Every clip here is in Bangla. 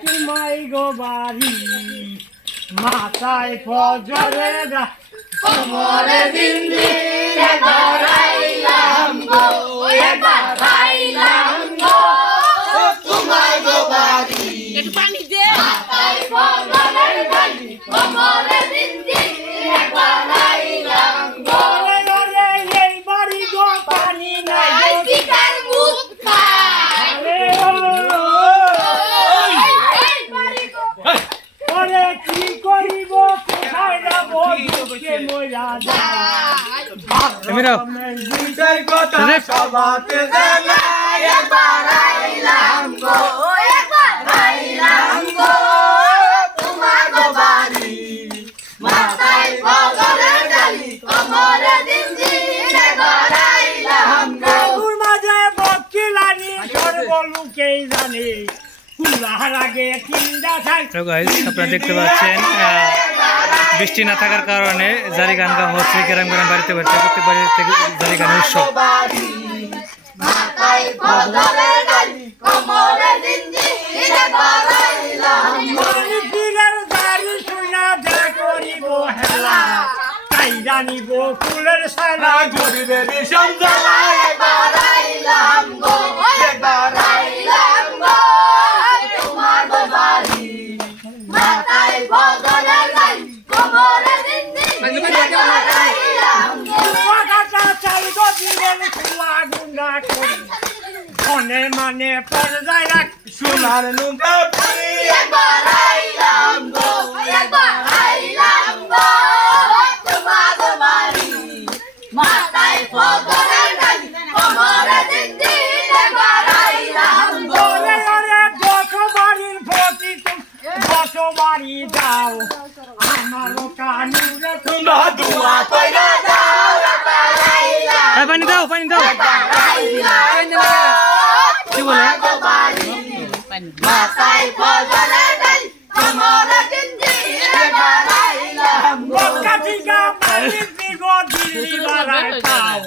তোমায় গো বাড়ি মাথায় ফজরে কোমরে দিন্দি একবার আইলাম গো একবার আইলাম গো তোমায় গো বাড়ি একটু পানি দে মাথায় ফজরের গালি কোমরে দিন্দি একবার আইলাম গো এই বাড়ি গো পানি নাই আই শিকার মুখ খায় এই বাড়ি গো ওরে কি করিব কোথায় যাব দুঃখে মইরা যায় এমিরা দুইটাই কথা সবাতে জানাই একবার আইলাম গো একবার আইলাম গো তোমার গো বাড়ি মাথায় ফজরের গালি কোমরে দিন্দি একবার আইলাম গো তোর মাঝে বকিলানি সর্বলোকেই জানে কুলার আগে তিনটা থাক তো গাইস আপনারা দেখতে পাচ্ছেন বৃষ্টি না থাকার কারণে জারি গান গাওয়া হচ্ছে গ্রাম গ্রাম বাড়িতে প্রত্যেক বাড়িতে জারি গান উৎসব মাথায় ফজরের গালি কোমরে দিন্দি একবার আইলাম গো পীরের দাড়ি শুনা যা করিব হেলা তাই জানিব ফুলের সালা গরিবের বিষম জ্বালা একবার আইলাম গো একবার আইলাম গো তোমার গো বাড়ি মাথায় ফজরের গালি কোমরে দিন্দি একবার আইলাম গো কাটা চাইব দিলেন খোলা গুন্ডা করি মনে মানে পর্দায় রাখ সোনার নৌকা পুরি একবার আইলাম গো একবার আইলাম গো তোমার গো বাড়ি মাথায় ফজরের গালি কোমরে দিন্দি একবার আইলাম গো ওরে ওরে দশ বাড়ির ভর্তি দশ বাড়ি যাও আমারও কানুরে তোমরা দোয়া কইরা দাও একবার আইলাম পানি দাও আইলাম গো কি বলে গো বাড়ি মাথায় ফজরের গালি কোমরে দিন্দি একবার আইলাম গো কাঠিকা মালিক দিগো দিল্লি বাড়ায় পাও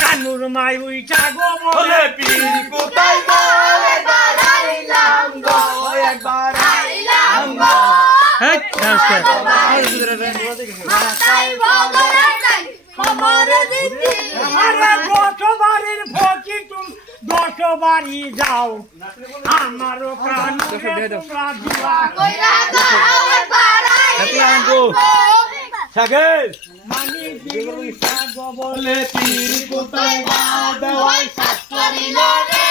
কানুর মাই উইটা গো বলে বলে পীর কোথায় গো একবার আইলাম গো একবার আইলাম গো এই নমস্কার মাথায় ফজরের গালি কোমরে দিন্দি আরে দশ বাড়ির ভর্তি তুমি দশ বাড়ি যাও আমারও কানুরে তোমরা দোয়া কইরা দাও একবার আইলাম গো সাগর মালিক দিগো উইটা গো বলে বলে পীর কোথায় গো দেওয়াই করিল রে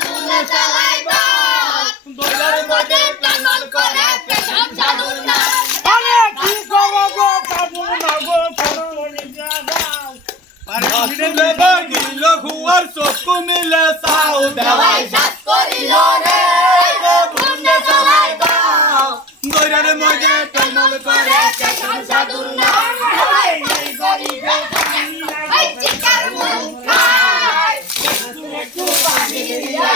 তুলে চালাই দাও দোলার মধ্যে টানল করে পেছন চাদুর না আরে কি করো গো কাবু না গো করনি যাও আসলে বাগিল খুয়ার চক্ষু মিলে সাউ দেওয়াই দেওয়াই সাত করিল রে তুলে চালাই দাও গইরার মধ্যে টমল করে পেছন চাদুর না এই গরিব এই চিকার মুখ খায় একটু পানি দিয়া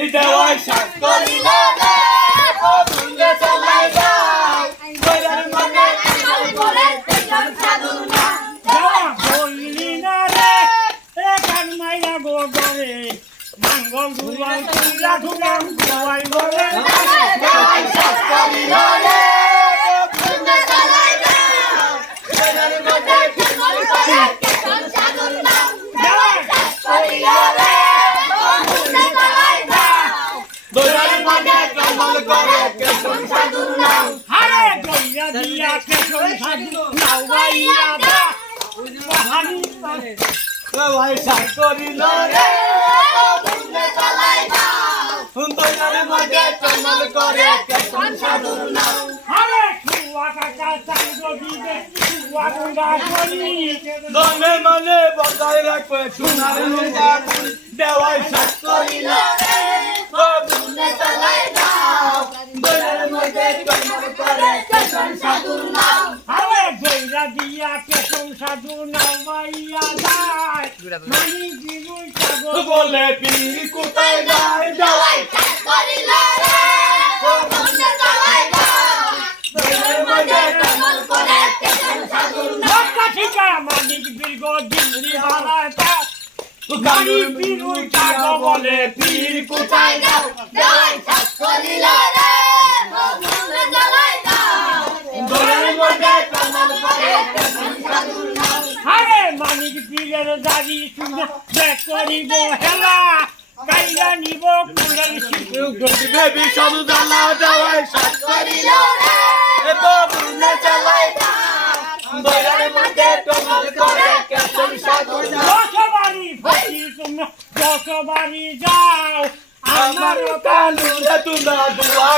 এই দেওয়াই সাত করিল রে তুলে চালাই দাও গইরার মধ্যে টানল করে পেছন চাদুর না বললি না রে এ কান মাইয়া গো গরে নাঙ্গল দুয়াই তুলা ধুলাম দুয়াই বলে দেওয়াই সাত করিল রে তুলে চালাই দাও গইরার মধ্যে টানল করে পেছন চাদুর না দেওয়াই সাত করিল রে তুলে চালাই দাও গইরার মধ্যে টমল করে কেশন চাদুর না আরে গইয়া দিয়া কেশন সাধু নাও গাইয়া দা পাহাড়ি দেওয়াই সাত করিল রে তুলে চালাই দাও গইরার মধ্যে টমল করে কেশন সাধুর নাম আরে কুয়া কাকা চাইব দিবে কুয়া গুন্ডা করি দলে মনে বজায় রাখবে সোনার নৌকা পুরি দেওয়াই সাত করিল রে তুলে চালাই দাও গইরার মধ্যে টমল করে পেছন চাদুর না আরে গইয়া দিয়া কেশন সাধু নাও গাইয়া যায় মানি দিবুই কাগজ বলে পীর কোথায় যায় দেওয়াই সাত করিল রে তুলে চালাই দাও গইরার মধ্যে টানল করে পেছন চাদুর না কাঠিকা মালিক দীর্ঘ দিল্লি বাড়ায় পাও গাড়ি পিরুই কাগজ বলে পীর কোথায় দাও দেওয়াই বিলের দাড়ি শুনে ব্যাক করিব হেলা কাইলা নিব কুলের শিশু বেবি সব জ্বালা দেওয়াই শেষ করিল রে এত বুনে চালাই বইয়ের মধ্যে টমাল করে কেসন সাধন দশবারি ফসি তুমি দশবারি যাও আমার কানুরে তোমরা দোয়া